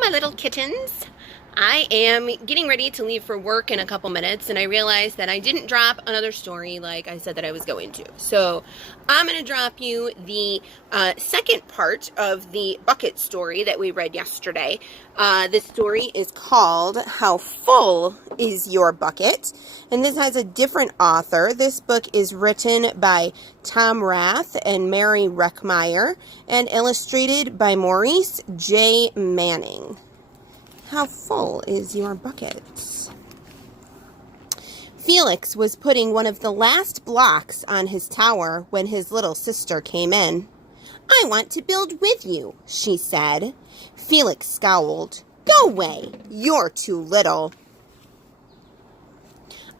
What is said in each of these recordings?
my little kittens. I am getting ready to leave for work in a couple minutes, and I realized that I didn't drop another story like I said that I was going to. So I'm going to drop you the second part of the bucket story that we read yesterday. This story is called How Full Is Your Bucket? And this has a different author. This book is written by Tom Rath and Mary Reckmeyer and illustrated by Maurice J. Manning. How full is your bucket? Felix was putting one of the last blocks on his tower when his little sister came in. "I want to build with you," she said. Felix scowled. "Go away. You're too little."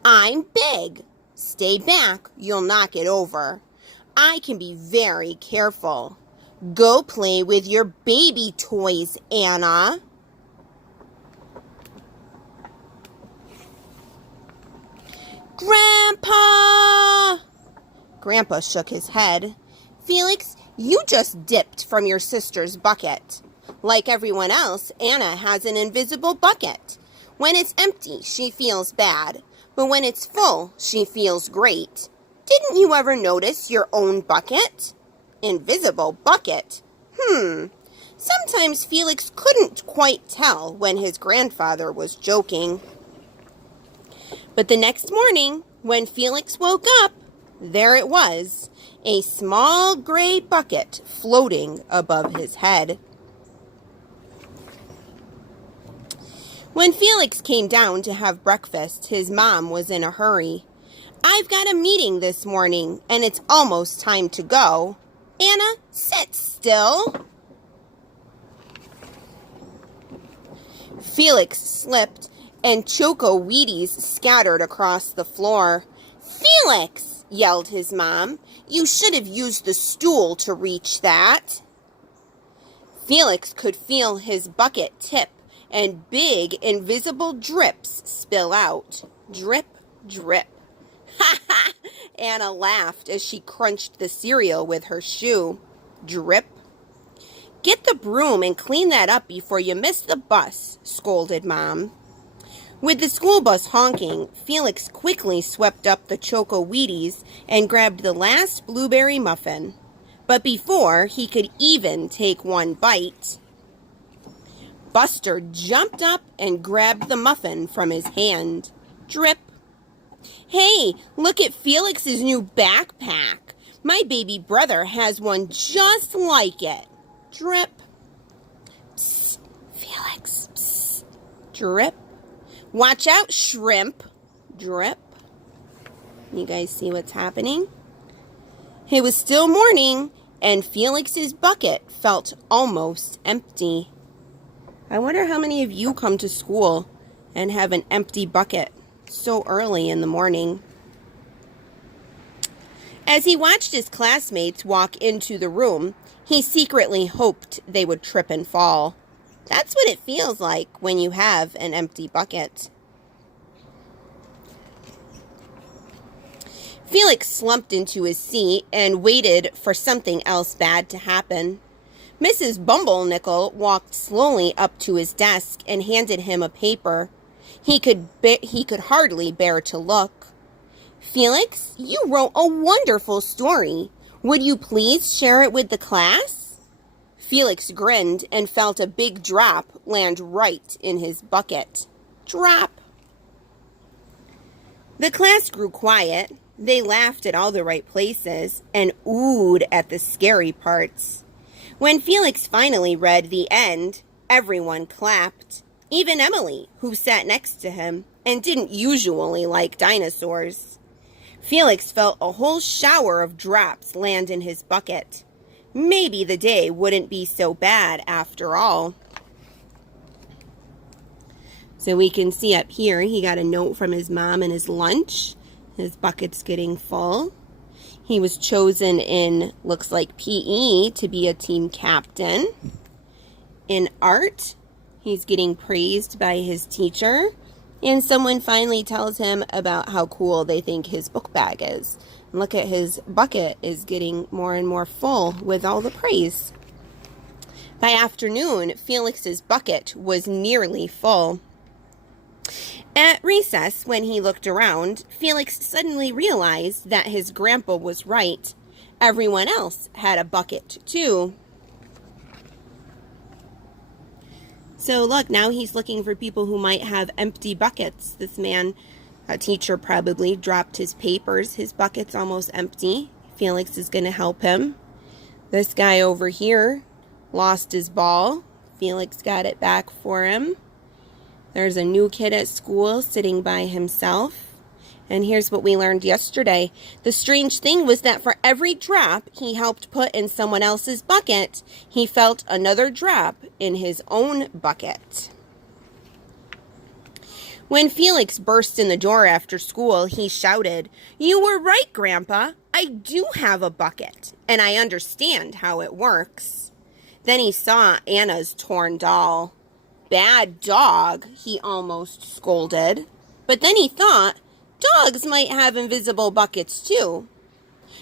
"I'm big. Stay back. You'll knock it over. I can be very careful. Go play with your baby toys, Anna." "Grandpa!" Grandpa shook his head. "Felix, you just dipped from your sister's bucket. Like everyone else, Anna has an invisible bucket. When it's empty, she feels bad, but when it's full, she feels great. Didn't you ever notice your own bucket? Invisible bucket? Sometimes Felix couldn't quite tell when his grandfather was joking. But the next morning, when Felix woke up, there it was, a small gray bucket floating above his head. When Felix came down to have breakfast, his mom was in a hurry. "I've got a meeting this morning, and it's almost time to go. Anna, sit still." Felix slipped, and Choco Wheaties scattered across the floor. "Felix!" yelled his mom. "You should have used the stool to reach that." Felix could feel his bucket tip, and big, invisible drips spill out. Drip, drip. "Ha ha!" Anna laughed as she crunched the cereal with her shoe. Drip. "Get the broom and clean that up before you miss the bus," scolded Mom. With the school bus honking, Felix quickly swept up the Choco Wheaties and grabbed the last blueberry muffin. But before he could even take one bite, Buster jumped up and grabbed the muffin from his hand. Drip. "Hey, look at Felix's new backpack. My baby brother has one just like it." Drip. "Psst, Felix, psst." Drip. "Watch out, shrimp." Drip. You guys see what's happening? It was still morning, and Felix's bucket felt almost empty. I wonder how many of you come to school and have an empty bucket so early in the morning. As he watched his classmates walk into the room, he secretly hoped they would trip and fall. That's what it feels like when you have an empty bucket. Felix slumped into his seat and waited for something else bad to happen. Mrs. Bumblenickel walked slowly up to his desk and handed him a paper. He could hardly bear to look. "Felix, you wrote a wonderful story. Would you please share it with the class?" Felix grinned and felt a big drop land right in his bucket. Drop. The class grew quiet. They laughed at all the right places and oohed at the scary parts. When Felix finally read the end, everyone clapped. Even Emily, who sat next to him and didn't usually like dinosaurs. Felix felt a whole shower of drops land in his bucket. Maybe the day wouldn't be so bad after all. So we can see up here, he got a note from his mom and his lunch. His bucket's getting full. He was chosen in, looks like PE, to be a team captain. In art, he's getting praised by his teacher. And someone finally tells him about how cool they think his book bag is. Look at his bucket is getting more and more full with all the praise. By afternoon, Felix's bucket was nearly full. At recess, when he looked around, Felix suddenly realized that his grandpa was right. Everyone else had a bucket, too. So look, now he's looking for people who might have empty buckets. This man, a teacher, probably dropped his papers. His bucket's almost empty. Felix is going to help him. This guy over here lost his ball. Felix got it back for him. There's a new kid at school sitting by himself. And here's what we learned yesterday. The strange thing was that for every drop he helped put in someone else's bucket, he felt another drop in his own bucket. When Felix burst in the door after school, he shouted, "You were right, Grandpa. I do have a bucket, and I understand how it works." Then he saw Anna's torn doll. "Bad dog," he almost scolded. But then he thought, dogs might have invisible buckets too.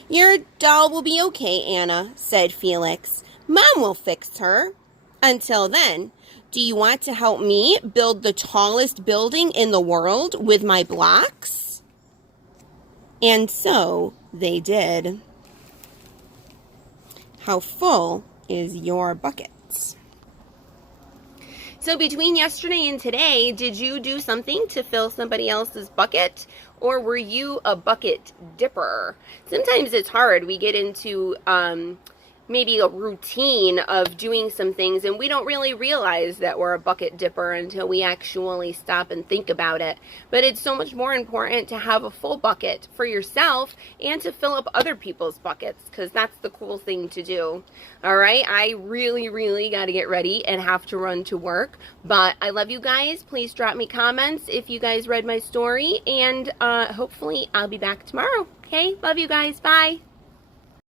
"Your doll will be okay, Anna," said Felix. "Mom will fix her. Until then, do you want to help me build the tallest building in the world with my blocks?" And so they did. How full is your bucket? So between yesterday and today, did you do something to fill somebody else's bucket? Or were you a bucket dipper? Sometimes it's hard. We get into maybe a routine of doing some things, and we don't really realize that we're a bucket dipper until we actually stop and think about it. But it's so much more important to have a full bucket for yourself and to fill up other people's buckets, because that's the cool thing to do. All right, I really got to get ready and have to run to work, but I love you guys. Please drop me comments if you guys read my story, and hopefully I'll be back tomorrow. Okay, love you guys. Bye.